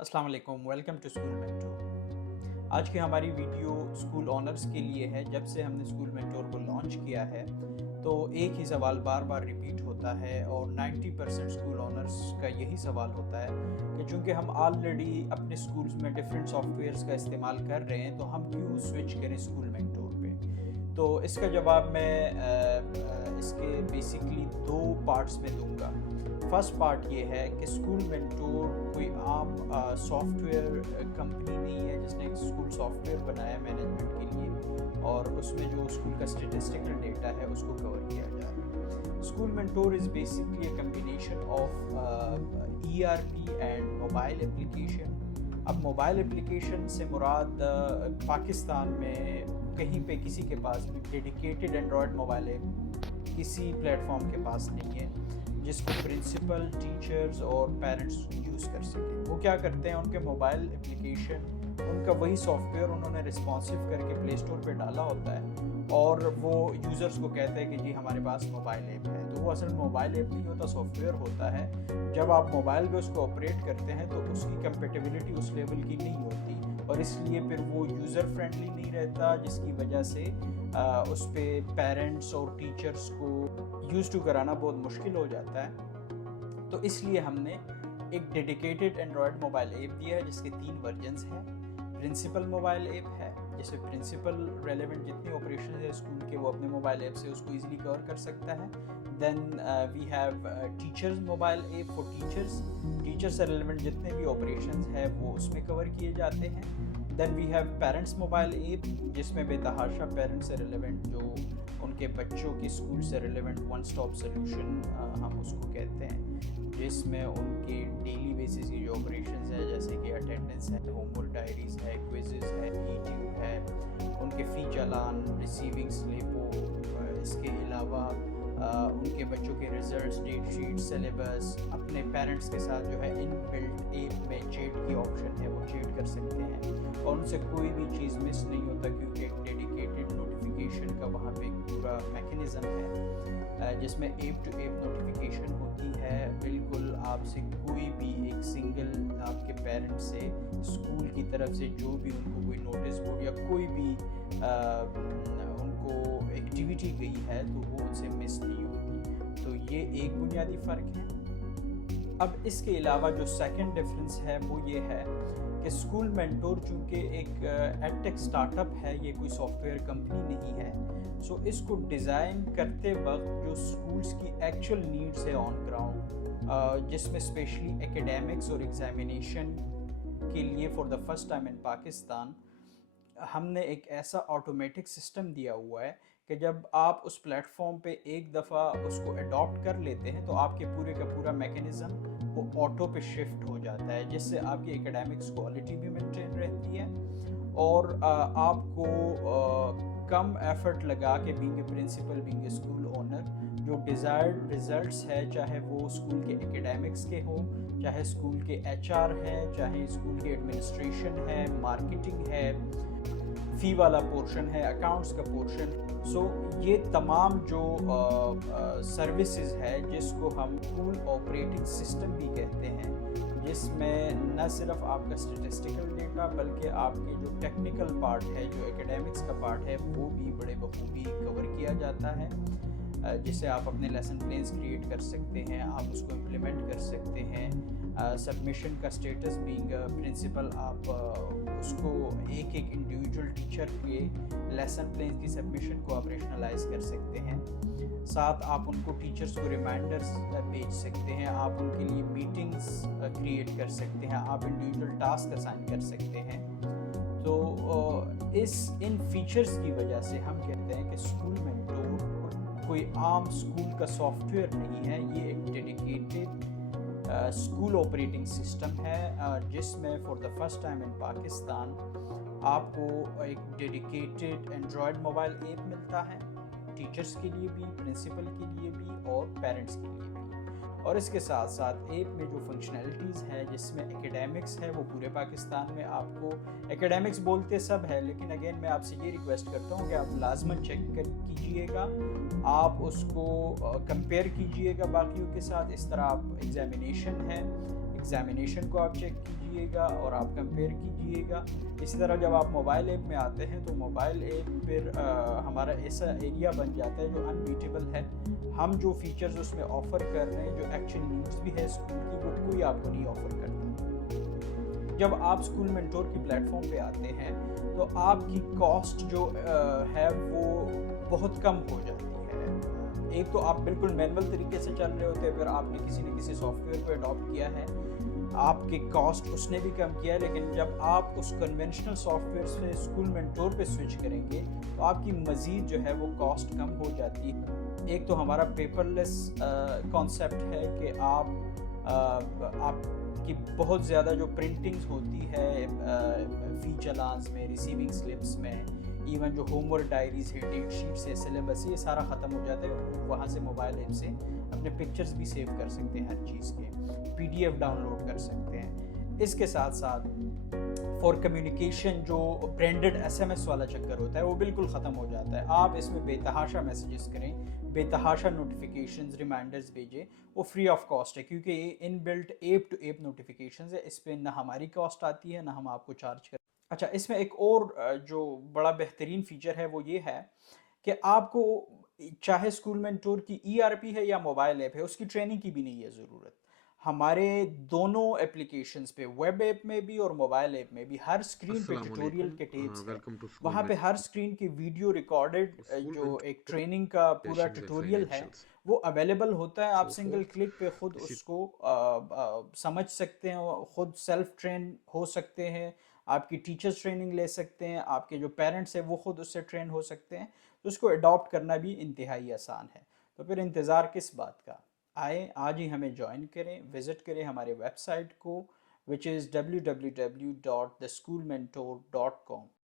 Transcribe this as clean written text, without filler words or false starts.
अस्सलाम वालेकुम, welcome to school mentor. आज की हमारी वीडियो स्कूल ऑनर्स के लिए है। जब से हमने स्कूल मेंटोर को लॉन्च किया है तो एक ही सवाल बार बार रिपीट होता है और 90% स्कूल ऑनर्स का यही सवाल होता है कि चूँकि हम ऑलरेडी अपने स्कूल्स में डिफरेंट सॉफ्टवेयर्स का इस्तेमाल कर रहे हैं तो हम क्यों स्विच करें स्कूल मेंटोर पे। तो इसका जवाब मैं इसके बेसिकली दो पार्ट्स में दूंगा। फर्स्ट पार्ट ये है कि स्कूल मेंटोर कोई आम सॉफ्टवेयर कंपनी नहीं है जिसने एक स्कूल सॉफ्टवेयर बनाया मैनेजमेंट के लिए और उसमें जो स्कूल का स्टेटिस्टिकल डेटा है उसको कवर किया जा रहा है। School mentor is basically a combination of ERP and mobile application. अब मोबाइल एप्लीकेशन से मुराद पाकिस्तान में कहीं पे किसी के पास भी डेडिकेटेड एंड्रॉयड मोबाइल ऐप किसी प्लेटफॉर्म के पास नहीं है जिसको प्रिंसिपल, टीचर्स और पेरेंट्स यूज़ कर सकें। वो क्या करते हैं, उनके मोबाइल एप्लीकेशन, उनका वही सॉफ्टवेयर उन्होंने रिस्पॉन्सिव करके प्ले स्टोर पे डाला होता है और वो यूज़र्स को कहते हैं कि जी हमारे पास मोबाइल ऐप है। तो वो असल मोबाइल ऐप नहीं होता, सॉफ्टवेयर होता है। जब आप मोबाइल पे उसको ऑपरेट करते हैं तो उसकी कंपेटेबिलिटी उस लेवल की नहीं होती और इसलिए फिर वो यूज़र फ्रेंडली नहीं रहता, जिसकी वजह से उस पर पेरेंट्स और टीचर्स को यूज़ टू कराना बहुत मुश्किल हो जाता है। तो इसलिए हमने एक डेडिकेटेड एंड्रॉयड मोबाइल ऐप दिया है जिसके 3 वर्जन्स हैं। प्रिंसिपल मोबाइल ऐप है जिसमें प्रिंसिपल रेलेवेंट जितने ऑपरेशन है स्कूल के वो अपने मोबाइल ऐप से उसको ईजिली कवर कर सकता है। Then we have teachers mobile app for teachers. Teacher से रेलेवेंट जितने भी ऑपरेशंस हैं वो उसमें कवर किए जाते हैं। Then we have parents mobile app जिसमें बेतहाशा पेरेंट्स से रिलेवेंट जो उनके बच्चों की स्कूल से रिलेवेंट वन स्टॉप सोल्यूशन हम उसको कहते हैं, जिसमें उनके डेली बेसिस की जो ऑपरेशंस है जैसे कि अटेंडेंस है, होमवर्क डायरीज़ है, क्विज़ेस है, ईटिंग है, उनके फ़ी चालान, रिसीविंग स्लिप, इसके अलावा उनके बच्चों के रिजल्ट्स, डेट शीट, सिलेबस, अपने पेरेंट्स के साथ जो है इन बिल्ट ऐप में चैट की ऑप्शन है वो चैट कर सकते हैं और उनसे कोई भी चीज़ मिस नहीं होता क्योंकि एक डेडिकेटेड नोटिफिकेशन का वहाँ पे एक पूरा मैकेनिज़्म है जिसमें ऐप टू ऐप नोटिफिकेशन होती है। बिल्कुल आपसे कोई भी एक सिंगल आपके पेरेंट्स से स्कूल की तरफ से जो भी उनको कोई नोटिस बोर्ड या कोई भी उनको एक्टिविटी गई है तो वो उनसे मिस नहीं होती। तो ये एक बुनियादी फ़र्क है। अब इसके अलावा जो सेकंड डिफरेंस है वो ये है कि स्कूल मेंटोर चूँकि एक एडटेक स्टार्टअप है, ये कोई सॉफ्टवेयर कंपनी नहीं है। सो इसको डिज़ाइन करते वक्त जो स्कूल्स की एक्चुअल नीड्स है ऑन ग्राउंड, जिसमें स्पेशली एकेडमिक्स और एग्जामिनेशन के लिए for the first time in Pakistan हमने एक ऐसा ऑटोमेटिक सिस्टम दिया हुआ है कि जब आप उस प्लेटफॉर्म पे एक दफ़ा उसको अडॉप्ट कर लेते हैं तो आपके पूरे का पूरा मैकेनिज़्म वो ऑटो पे शिफ्ट हो जाता है, जिससे आपकी एकेडमिक्स क्वालिटी भी मेंटेन रहती है और आपको कम एफर्ट लगा के being a principal, being a school owner, जो डिज़ायर्ड रिजल्ट्स है चाहे वो स्कूल के एकेडमिक्स के हों, चाहे स्कूल के HR हैं, चाहे स्कूल के एडमिनिस्ट्रेशन है, मार्केटिंग है, फ़ी वाला पोर्शन है, अकाउंट्स का पोर्शन। सो ये तमाम जो सर्विसेज है जिसको हम स्कूल ऑपरेटिंग सिस्टम भी कहते हैं, जिसमें न सिर्फ आपका स्टेटिस्टिकल डेटा बल्कि आपके जो टेक्निकल पार्ट है, जो एकेडमिक्स का पार्ट है, वो भी बड़े बखूबी कवर किया जाता है, जिससे आप अपने लेसन प्लान्स क्रिएट कर सकते हैं, आप उसको इम्प्लीमेंट कर सकते हैं। सबमिशन का स्टेटस बीइंग प्रिंसिपल आप उसको एक एक इंडिविजुअल टीचर के लेसन प्लान की सबमिशन को ऑपरेशनलाइज कर सकते हैं। साथ आप उनको टीचर्स को रिमाइंडर्स भेज सकते हैं, आप उनके लिए मीटिंग्स क्रिएट कर सकते हैं, आप इंडिविजुअल टास्क असाइन कर सकते हैं। तो इन फीचर्स की वजह से हम कहते हैं कि स्कूल मेंटोर कोई आम स्कूल का सॉफ्टवेयर नहीं है, ये एक डेडिकेटेड स्कूल ऑपरेटिंग सिस्टम है जिसमें for the first time in Pakistan आपको एक डेडिकेटेड एंड्रॉयड मोबाइल ऐप मिलता है, टीचर्स के लिए भी, प्रिंसिपल के लिए भी और पेरेंट्स के लिए भी। और इसके साथ साथ ऐप में जो फंक्शनैलिटीज़ हैं जिसमें एकेडमिक्स है वो पूरे पाकिस्तान में आपको, एकेडमिक्स बोलते सब है लेकिन अगेन मैं आपसे ये रिक्वेस्ट करता हूँ कि आप लाजमन चेक कीजिएगा, आप उसको कंपेयर कीजिएगा बाकियों के साथ। इस तरह आप एग्जामिनेशन है, ایگزامینیشن کو آپ چیک کیجئے گا اور آپ کمپیئر کیجئے گا. اسی طرح جب آپ موبائل ایپ میں آتے ہیں تو موبائل ایپ پھر ہمارا ایسا ایریا بن جاتا ہے جو انبیٹیبل ہے. ہم جو فیچرز اس میں آفر کر رہے ہیں, جو ایکچوئل نیڈز بھی ہے اسکول کی, وہ کوئی آپ کو نہیں آفر کرتا. جب آپ اسکول مینٹور کی پلیٹ فارم پہ آتے ہیں تو آپ کی کاسٹ جو ہے وہ بہت کم ہو جاتی ہے. ایک تو آپ بالکل مینول طریقے سے چل رہے ہوتے ہیں, پھر آپ نے کسی نہ کسی سافٹ ویئر کو اڈاپٹ کیا ہے, آپ کے کاسٹ اس نے بھی کم کیا ہے. لیکن جب آپ اس کنونشنل سافٹ ویئر سے اسکول مینٹور پہ سوئچ کریں گے تو آپ کی مزید جو ہے وہ کاسٹ کم ہو جاتی ہے. ایک تو ہمارا پیپر لیس کانسیپٹ ہے کہ آپ کی بہت زیادہ جو پرنٹنگز ہوتی ہے فی چلانز میں, ریسیونگ سلپس میں, ایون جو ہوم ورک ڈائریز ہے, ڈیٹ شیٹس ہے, سلیبس, یہ سارا ختم ہو جاتا ہے. وہاں سے موبائل ایپ سے اپنے پکچرز بھی سیو کر سکتے ہیں, ہر چیز کے P D F download کر سکتے ہیں. اس کے ساتھ ساتھ فار کمیونیکیشن جو برینڈڈ ایس ایم ایس والا چکر ہوتا ہے وہ بالکل ختم ہو جاتا ہے. آپ اس میں بے تحاشا میسیجز کریں, بے تحاشا نوٹیفیکیشنز, ریمائنڈرز بھیجیں, وہ فری آف کاسٹ ہے کیونکہ یہ in built app to app notifications ہے. اس پہ نہ ہماری کاسٹ آتی ہے نہ ہم آپ کو چارج کریں. اچھا, اس میں ایک اور جو بڑا بہترین فیچر ہے وہ یہ ہے کہ آپ کو چاہے اسکول مینٹور کی ای آر پی ہے یا موبائل ایپ ہے, اس کی ٹریننگ کی بھی نہیں ہے ضرورت. ہمارے دونوں اپلیکیشنز پہ, ویب ایپ میں بھی اور موبائل ایپ میں بھی, ہر اسکرین پہ السلام ٹیوٹوریل علیکم. کے ٹیپس ہے. ویلکم ٹو اسکول وہاں پہ ہر اسکرین کی ویڈیو ریکارڈڈ جو ایک ٹریننگ کا پورا مینٹریشن اینڈ ٹیوٹوریل ہے فائنینشیلس وہ اویلیبل ہوتا ہے. آپ سو سنگل فورتھ. کلک پہ خود اسی اس کو سمجھ سکتے ہیں, خود سیلف ٹرین ہو سکتے ہیں, آپ کی ٹیچرز ٹریننگ لے سکتے ہیں, آپ کے جو پیرنٹس ہیں وہ خود اس سے ٹرین ہو سکتے ہیں. تو اس کو اڈاپٹ کرنا بھی انتہائی آسان ہے. تو پھر انتظار کس بات کا, آئے آج ہی ہمیں جوائن کریں, وزٹ کریں ہمارے ویب سائٹ کو which is www.theschoolmentor.com.